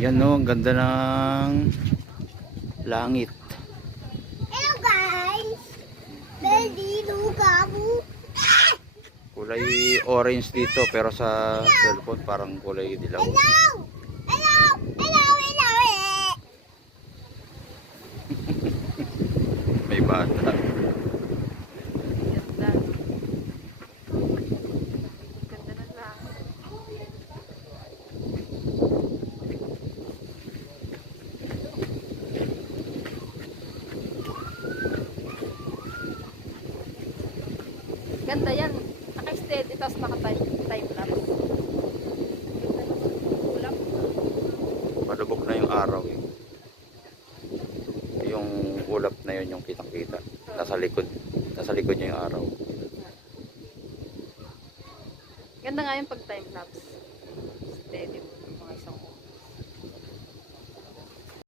Yan no, ang ganda ng langit. Hello guys! Ready to kabu? Kulay orange dito pero sa cellphone parang kulay dilaw. Hello! Hello! Hello! Hello! May bata. Ganda. Ganda ng langit. Ganda yan. Naka-steady tapos naka-time lapse. Ganda ng ulap. Malubog na yung araw eh. Yung ulap na yun yung kitang-kita. Nasa likod. Nasa likod niya yung araw. Ganda nga yung pag time lapse.